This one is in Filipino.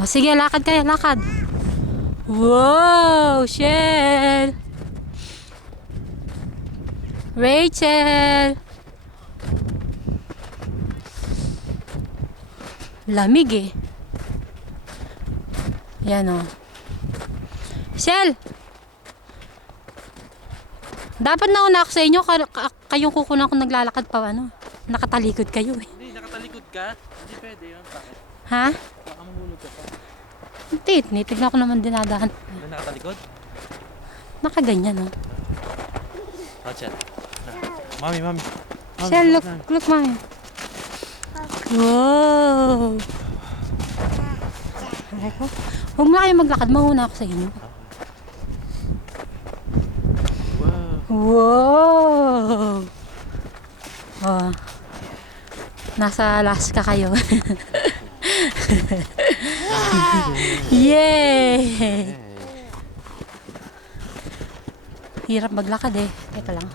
O sige, lakad kayo, lakad. Wow, Shell. Rachel. Lamig eh. Yan o. Shell. Dapat nauna ako sa inyo. Kayong kukunan ko naglalakad pa. Ano? Nakatalikod kayo eh. Hindi, nakatalikod ka. Hindi pwede yun. Bakit? Ha? Baka mahulog ka pa. Hindi. Tignan ko naman dinadaan. Ano, nakatalikod? Nakaganyan o. Rachel. Mami, mami. Shell, look, mami. Wow. Aray ko. Huwag na kayo maglakad. Mauna ako sa inyo. Wow. Wow. Oh. Nasa Alaska kayo. Yay! Hirap maglakad eh. Teka lang.